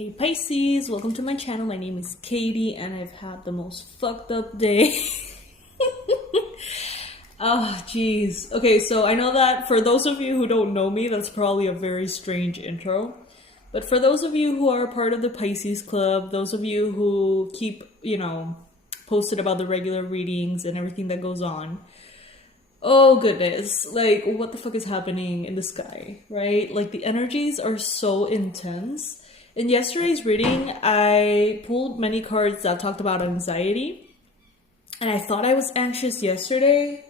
Hey Pisces, welcome to my channel. My name is Katie and I've had the most fucked up day. Oh, jeez. Okay, so I know that for those of you who don't know me, that's probably a very strange intro. But for those of you who are part of the Pisces Club, those of you who keep, posted about the regular readings and everything that goes on, oh goodness, like what the fuck is happening in the sky, right? Like the energies are so intense. In yesterday's reading, I pulled many cards that talked about anxiety. And I thought I was anxious yesterday.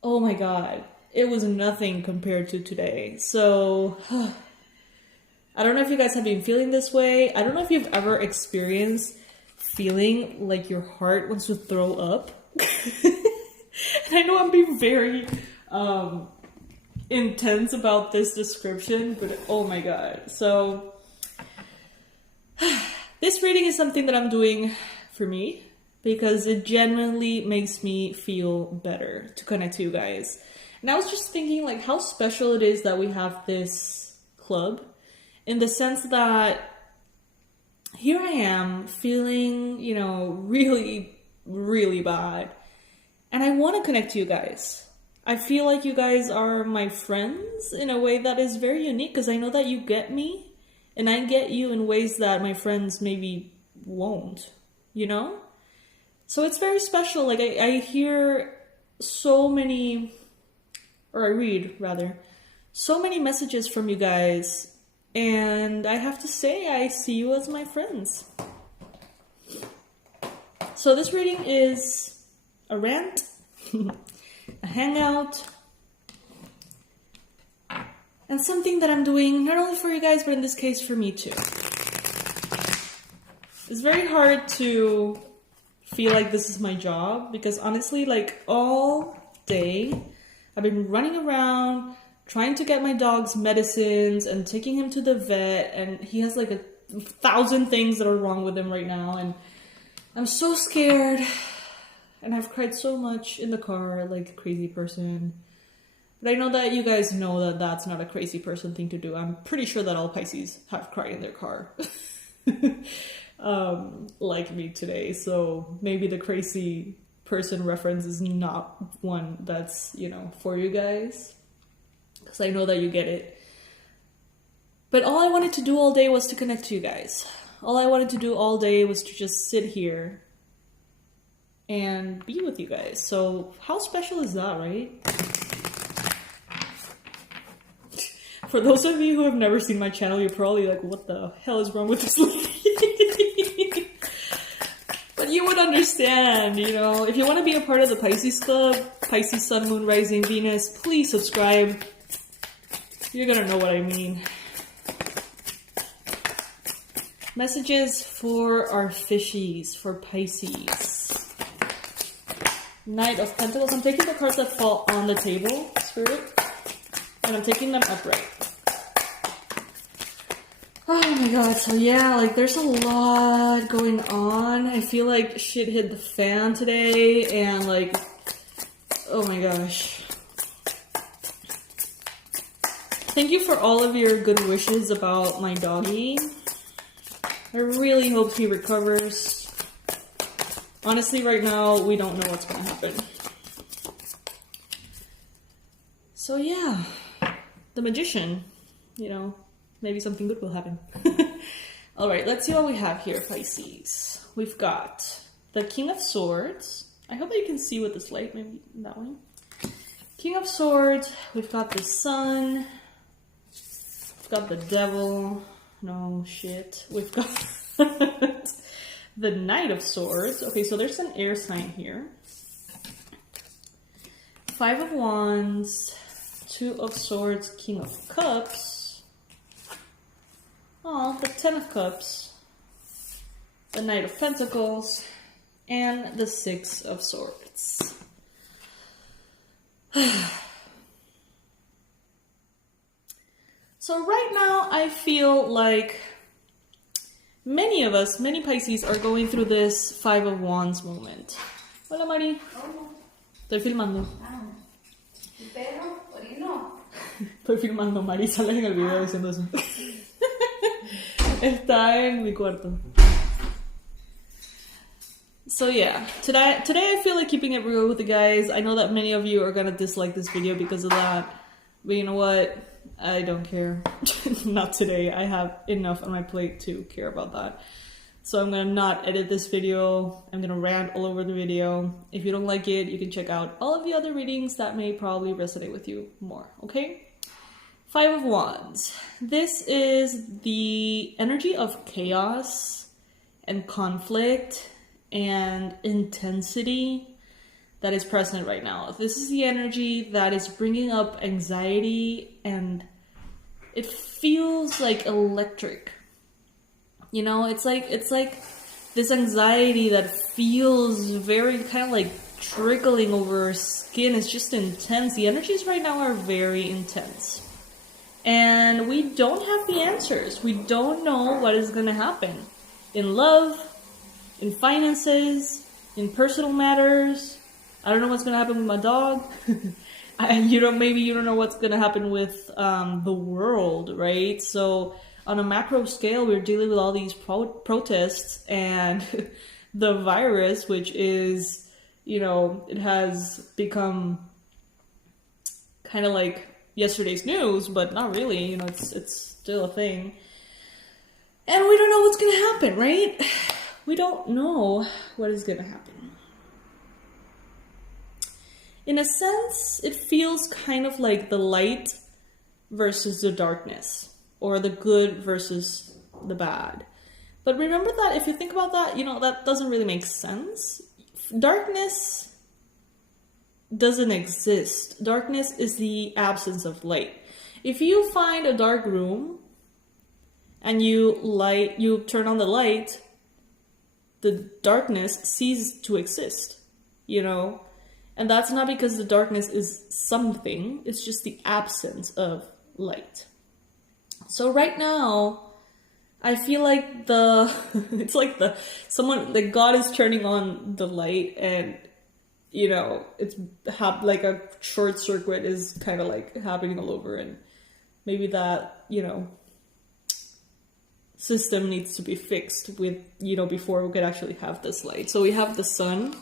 Oh my god, it was nothing compared to today. So, I don't know if you guys have been feeling this way. I don't know if you've ever experienced feeling like your heart wants to throw up. And I know I'm being very intense about this description, but oh my god. So, this reading is something that I'm doing for me because it genuinely makes me feel better to connect to you guys. And I was just thinking like how special it is that we have this club in the sense that here I am feeling, really, really bad. And I want to connect to you guys. I feel like you guys are my friends in a way that is very unique because I know that you get me and I get you in ways that my friends maybe won't, So it's very special. Like I hear so many, or I read rather, so many messages from you guys. And I have to say, I see you as my friends. So this reading is a rant, a hangout, and something that I'm doing not only for you guys, but in this case for me too. It's very hard to feel like this is my job because honestly, like all day, I've been running around trying to get my dog's medicines and taking him to the vet, and he has like 1,000 things that are wrong with him right now, and I'm so scared. And I've cried so much in the car, like a crazy person. But I know that you guys know that that's not a crazy person thing to do. I'm pretty sure that all Pisces have cried in their car. Like me today. So maybe the crazy person reference is not one that's, for you guys. Because I know that you get it. But all I wanted to do all day was to connect to you guys. All I wanted to do all day was to just sit here and be with you guys. So how special is that, right? For those of you who have never seen my channel, you're probably like, what the hell is wrong with this lady? But you would understand, if you want to be a part of the Pisces Club, Pisces Sun, Moon, Rising, Venus, please subscribe. You're gonna know what I mean. Messages for our Fishies, for Pisces. Knight of Pentacles. I'm taking the cards that fall on the table, Spirit, and I'm taking them upright. Oh my god, so yeah, like there's a lot going on. I feel like shit hit the fan today, and like, oh my gosh. Thank you for all of your good wishes about my doggy. I really hope he recovers. Honestly, right now, we don't know what's going to happen. So yeah, the Magician, maybe something good will happen. Alright, let's see what we have here, Pisces. We've got the King of Swords. I hope that you can see with this light, maybe that one. King of Swords, we've got the Sun. We've got the Devil. No, shit. We've got the Knight of Swords. Okay, so there's an air sign here. 5 of Wands, 2 of Swords, King of Cups. Oh, the 10 of Cups. The Knight of Pentacles. And the 6 of Swords. So right now, I feel like many of us, many Pisces, are going through this 5 of Wands moment. Hola, Mari. Estoy filmando. Estoy filmando, Mari. Sale en el video diciendo eso. Está en mi cuarto. So yeah, today I feel like keeping it real with you guys. I know that many of you are gonna dislike this video because of that, but you know what? I don't care. Not today. I have enough on my plate to care about that. So I'm gonna not edit this video. I'm gonna rant all over the video. If you don't like it, you can check out all of the other readings that may probably resonate with you more, okay? Five of Wands. This is the energy of chaos and conflict and intensity that is present right now. This is the energy that is bringing up anxiety, and it feels like electric. You know, it's like this anxiety that feels very kind of like trickling over our skin. It's just intense. The energies right now are very intense. And we don't have the answers. We don't know what is going to happen in love, in finances, in personal matters. I don't know what's going to happen with my dog. Maybe you don't know what's going to happen with the world, right? So on a macro scale, we're dealing with all these protests and the virus, which is, you know, it has become kind of like yesterday's news, but not really. You know, it's still a thing. And we don't know what's going to happen, right? We don't know what is going to happen. In a sense, it feels kind of like the light versus the darkness, or the good versus the bad. But remember that if you think about that, you know, that doesn't really make sense. Darkness doesn't exist. Darkness is the absence of light. If you find a dark room and you turn on the light, the darkness ceases to exist, you know? And that's not because the darkness is something, it's just the absence of light. So right now, I feel like it's like God is turning on the light, and, you know, it's like a short circuit is kind of like happening all over, and maybe that, you know, system needs to be fixed with, you know, before we could actually have this light. So we have the sun.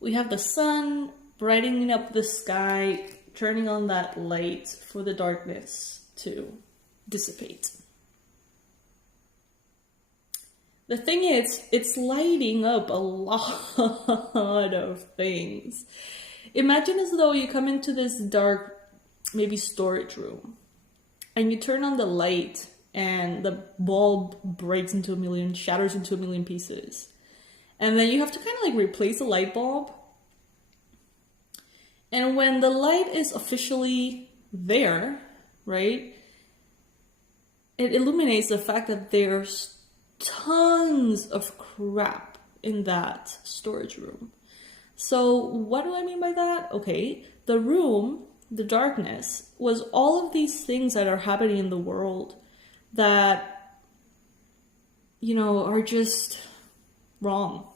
We have the sun brightening up the sky, turning on that light for the darkness to dissipate. The thing is, it's lighting up a lot of things. Imagine as though you come into this dark, maybe storage room, and you turn on the light and the bulb breaks into shatters into a million pieces. And then you have to kind of like replace the light bulb. And when the light is officially there, right, it illuminates the fact that there's tons of crap in that storage room. So what do I mean by that? Okay, the room, the darkness, was all of these things that are happening in the world that, you know, are just wrong.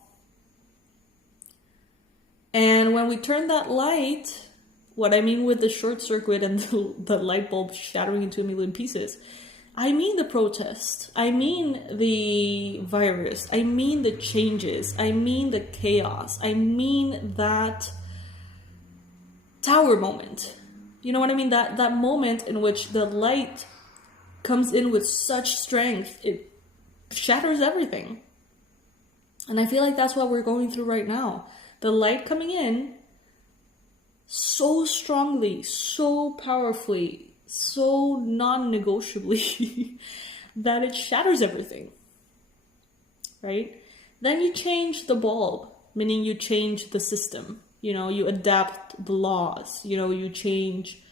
And when we turn that light, what I mean with the short circuit and the light bulb shattering into a million pieces, I mean the protest, I mean the virus, I mean the changes, I mean the chaos, I mean that tower moment. You know what I mean? That moment in which the light comes in with such strength, it shatters everything. And I feel like that's what we're going through right now. The light coming in so strongly, so powerfully, so non-negotiably that it shatters everything, right? Then you change the bulb, meaning you change the system. You know, you adapt the laws. You know, you change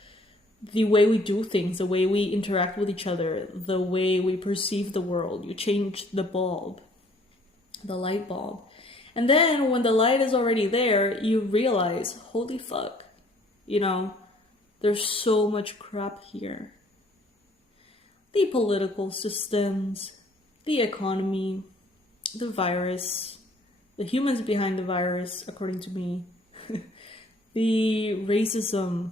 the way we do things, the way we interact with each other, the way we perceive the world. You change the bulb, the light bulb. And then when the light is already there, you realize, holy fuck, you know, there's so much crap here. The political systems, the economy, the virus, the humans behind the virus, according to me, the racism,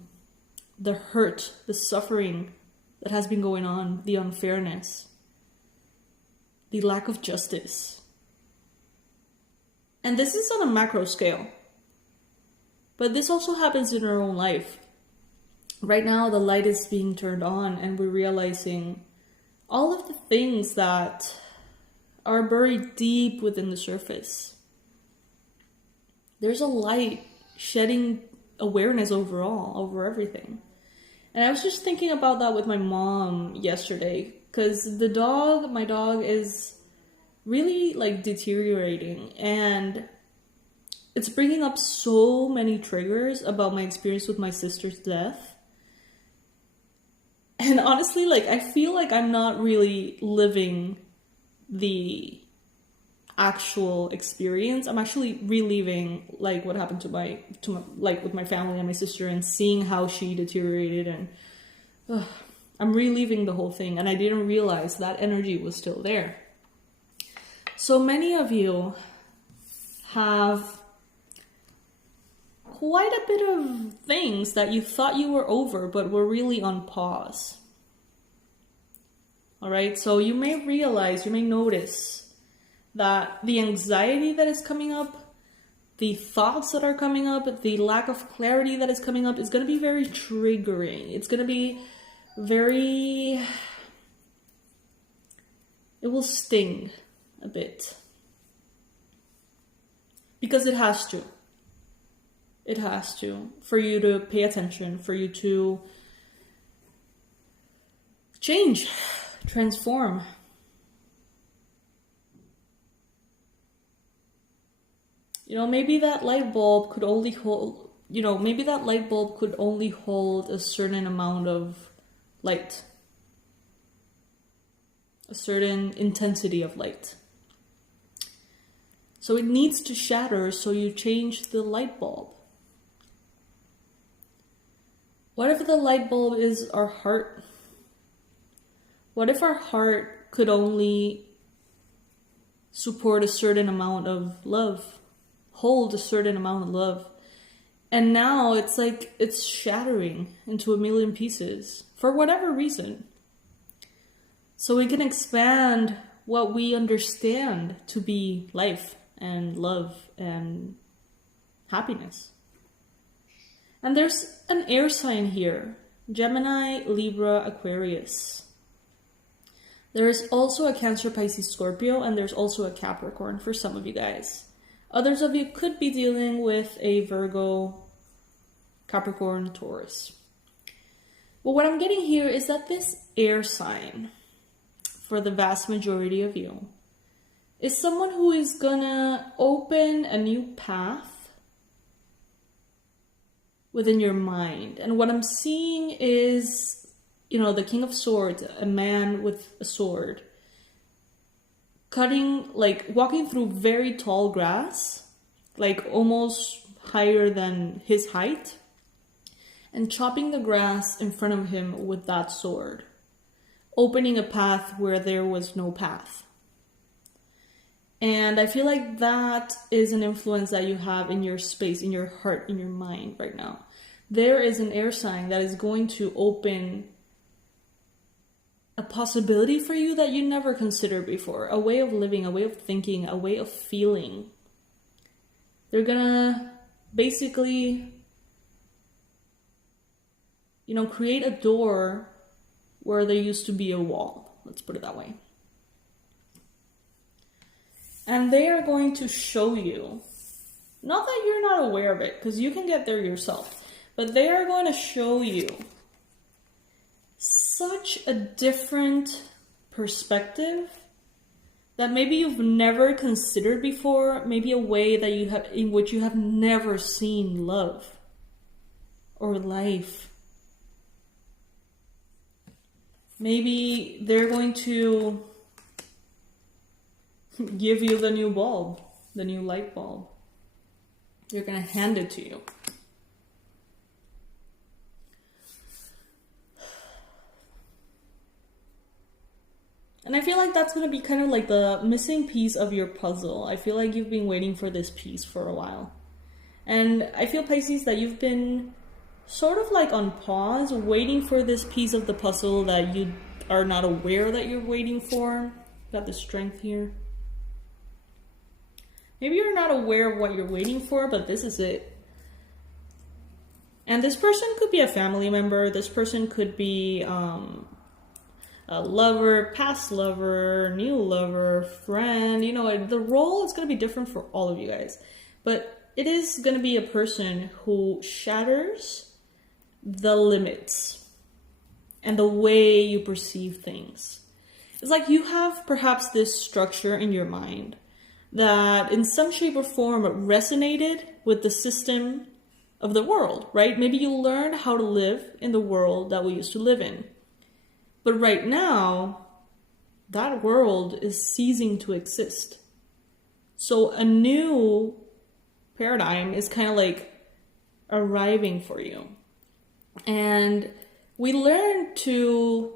the hurt, the suffering, that has been going on, the unfairness, the lack of justice. And this is on a macro scale. But this also happens in our own life. Right now, the light is being turned on and we're realizing all of the things that are buried deep within the surface. There's a light shedding awareness overall, over everything. And I was just thinking about that with my mom yesterday, because my dog is really like deteriorating, and it's bringing up so many triggers about my experience with my sister's death. And honestly, like, I feel like I'm not really living the actual experience. I'm actually reliving like what happened to my like with my family and my sister, and seeing how she deteriorated, and I'm reliving the whole thing, and I didn't realize that energy was still there. So many of you have quite a bit of things that you thought you were over but were really on pause. All right, so you may notice that the anxiety that is coming up, the thoughts that are coming up, the lack of clarity that is coming up is going to be very triggering. It's going to be it will sting a bit. Because it has to. It has to. For you to pay attention, for you to change, transform. Maybe that light bulb could only hold, a certain amount of light. A certain intensity of light. So it needs to shatter, so you change the light bulb. What if the light bulb is our heart? What if our heart could only support a certain amount of love, hold a certain amount of love? And now it's like it's shattering into a million pieces for whatever reason. So we can expand what we understand to be life and love and happiness. And there's an air sign here: Gemini, Libra, Aquarius. There is also a Cancer, Pisces, Scorpio, and there's also a Capricorn for some of you guys. Others of you could be dealing with a Virgo, Capricorn, Taurus. But what I'm getting here is that this air sign, for the vast majority of you, is someone who is gonna open a new path within your mind. And what I'm seeing is, the King of Swords, a man with a sword, walking through very tall grass, like almost higher than his height, and chopping the grass in front of him with that sword, opening a path where there was no path. And I feel like that is an influence that you have in your space, in your heart, in your mind right now. There is an air sign that is going to open a possibility for you that you never considered before. A way of living, a way of thinking, a way of feeling. They're gonna basically, create a door where there used to be a wall. Let's put it that way. And they are going to show you, not that you're not aware of it, because you can get there yourself, but they are going to show you such a different perspective that maybe you've never considered before, maybe a way that in which you have never seen love or life. Maybe they're going to give you the new bulb, the new light bulb. They're going to hand it to you. And I feel like that's going to be kind of like the missing piece of your puzzle. I feel like you've been waiting for this piece for a while. And I feel, Pisces, that you've been sort of like on pause, waiting for this piece of the puzzle that you are not aware that you're waiting for. Got the strength here. Maybe you're not aware of what you're waiting for, but this is it. And this person could be a family member. This person could be a lover, past lover, new lover, friend. You know, the role is going to be different for all of you guys. But it is going to be a person who shatters the limits and the way you perceive things. It's like you have perhaps this structure in your mind that in some shape or form resonated with the system of the world, right? Maybe you learned how to live in the world that we used to live in. But right now, that world is ceasing to exist. So a new paradigm is kind of like arriving for you. And we learn to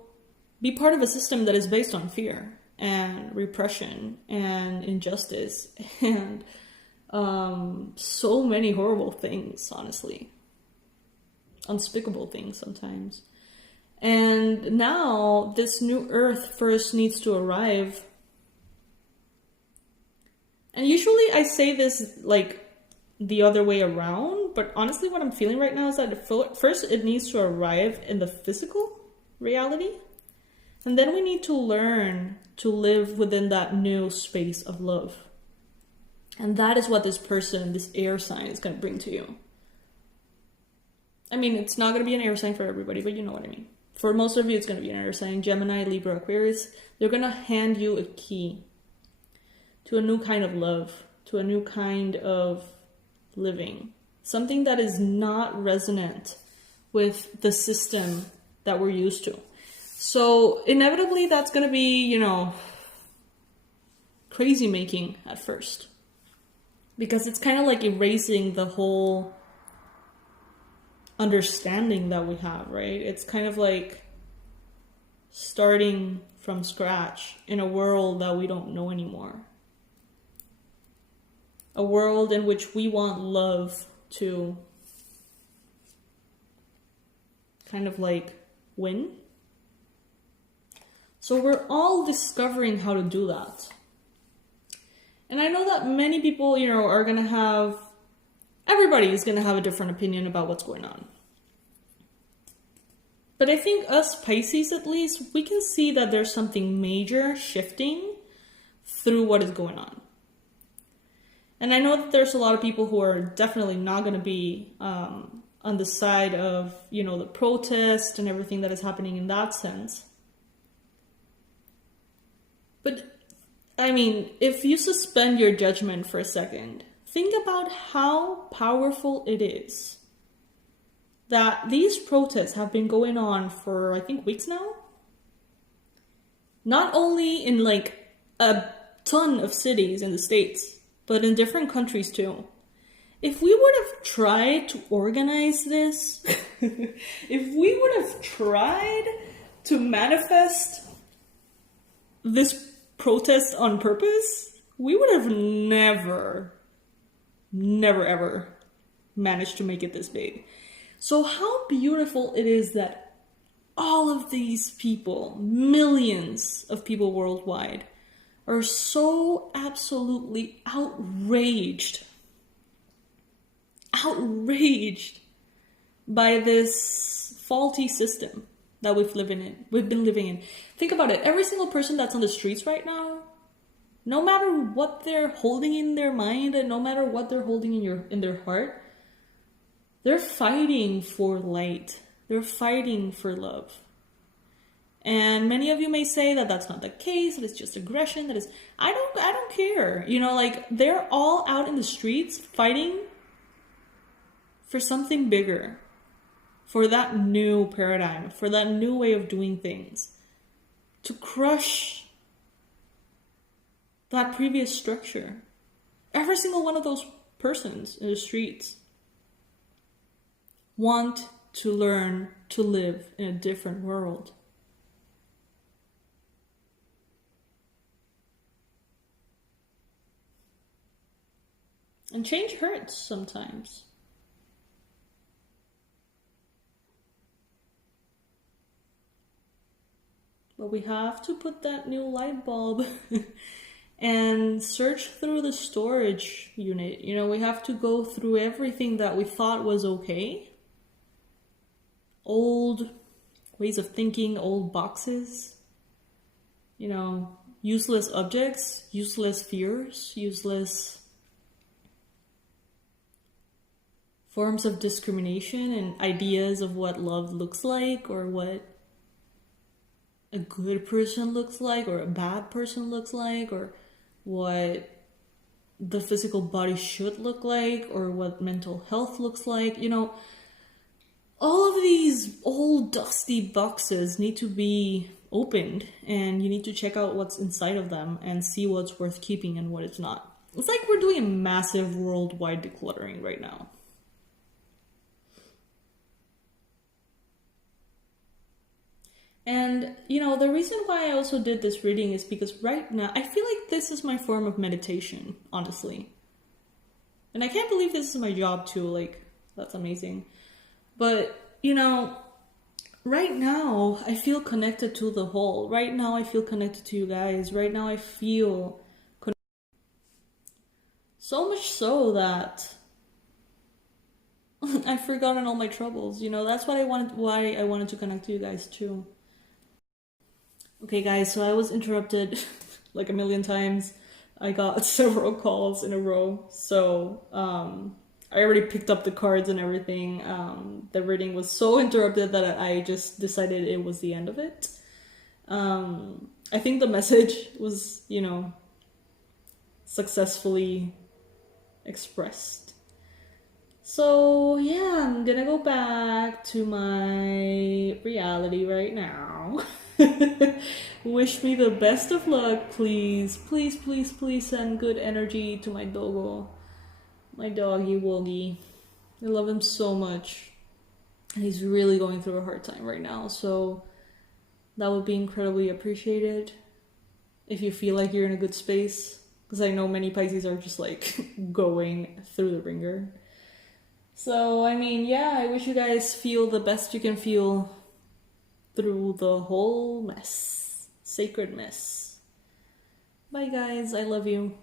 be part of a system that is based on fear and repression and injustice and so many horrible things, honestly. Unspeakable things sometimes. And now this new earth first needs to arrive. And usually I say this like the other way around, but honestly what I'm feeling right now is that first it needs to arrive in the physical reality. And then we need to learn to live within that new space of love. And that is what this person, this air sign, is going to bring to you. I mean, it's not going to be an air sign for everybody, but you know what I mean. For most of you, it's going to be an air sign. Gemini, Libra, Aquarius. They're going to hand you a key to a new kind of love, to a new kind of living. Something that is not resonant with the system that we're used to. So inevitably, that's going to be, you know, crazy making at first. Because it's kind of like erasing the whole understanding that we have, right? It's kind of like starting from scratch in a world that we don't know anymore. A world in which we want love to kind of like win. So we're all discovering how to do that. And I know that many people, you know, are going to have, everybody is going to have a different opinion about what's going on. But I think us Pisces, at least, we can see that there's something major shifting through what is going on. And I know that there's a lot of people who are definitely not going to be on the side of, you know, the protest and everything that is happening in that sense. But, I mean, if you suspend your judgment for a second, think about how powerful it is that these protests have been going on for, I think, weeks now. Not only in, like, a ton of cities in the States, but in different countries too. If we would have tried to organize this, if we would have tried to manifest this protest on purpose, we would have never ever managed to make it this big. So how beautiful it is that all of these people, millions of people worldwide, are so absolutely outraged by this faulty system that we've been living in. Think about it. Every single person that's on the streets right now, no matter what they're holding in their mind and no matter what they're holding in their heart, they're fighting for light. They're fighting for love. And many of you may say that that's not the case, that it's just aggression, that is, I don't care. You know, like, they're all out in the streets fighting for something bigger, for that new paradigm, for that new way of doing things, to crush that previous structure. Every single one of those persons in the streets want to learn to live in a different world. And change hurts sometimes. but we have to put that new light bulb and search through the storage unit. You know, we have to go through everything that we thought was okay. Old ways of thinking, old boxes, you know, useless objects, useless fears, useless forms of discrimination and ideas of what love looks like, or what a good person looks like, or a bad person looks like, or what the physical body should look like, or what mental health looks like. You know, all of these old dusty boxes need to be opened, and you need to check out what's inside of them and see what's worth keeping and what is not. It's like we're doing a massive worldwide decluttering right now. And, you know, the reason why I also did this reading is because right now, I feel like this is my form of meditation, honestly. And I can't believe this is my job too, like, that's amazing. But, you know, right now, I feel connected to the whole. Right now, I feel connected to you guys. Right now, I feel connected. So much so that I've forgotten all my troubles, you know. That's why I wanted to connect to you guys too. Okay guys, so I was interrupted like a million times. I got several calls in a row, so I already picked up the cards and everything. The reading was so interrupted that I just decided it was the end of it. I think the message was, you know, successfully expressed. So yeah, I'm gonna go back to my reality right now. Wish me the best of luck, please. Please, please, please send good energy to my doggo. My doggy Woggy. I love him so much. And he's really going through a hard time right now, so that would be incredibly appreciated if you feel like you're in a good space. Because I know many Pisces are just like going through the ringer. So, I mean, yeah, I wish you guys feel the best you can feel through the whole mess. Sacred mess. Bye guys, I love you.